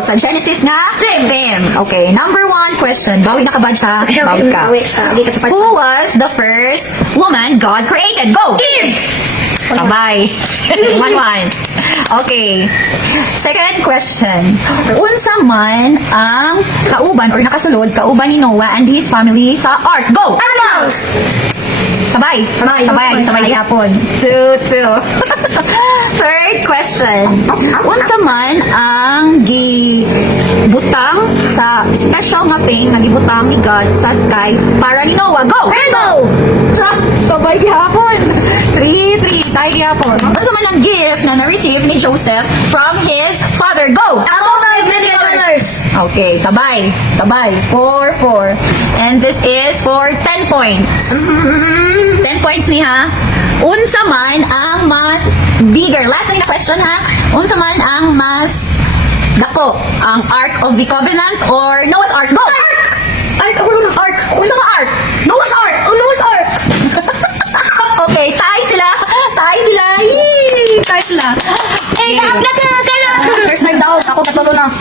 sa Genesis nga? Same. Okay, number 1 question. Bawi na ka ba siya? Bawi ka. Who was the first woman God created? Go! Eve! Sabay. 1-1. Okay. Second question. Unsa man ang kauban or nakasulod kauban ni Noah and his family sa ark? Go! Animals! Sabay gihapon. 2-2. Third question. Unsa man ang gibutang sa special nga thing nga gibutang ni God sa sky para ni Noah? Go! Rainbow! Sabay gihapon. 3-3. Tayo gihapon. Unsa man ang gift na na-receive ni Joseph from his father? Go! Ako tayo many colors! Okay, sabay. 4-4. And this is for 10 points. 10 points ni ha. Unsa man ang mas bigger. Last na question ha. Unsa man ang mas dako, ang Ark of the Covenant or Noah's Ark? Go! Ark! Ako naman Ark! Unsa nga Ark? Noah's Ark! Oh, Noah's Ark! Okay, tayo sila. Yee! Tayo sila. Eh, lahat na! First time daw, ako katulo na.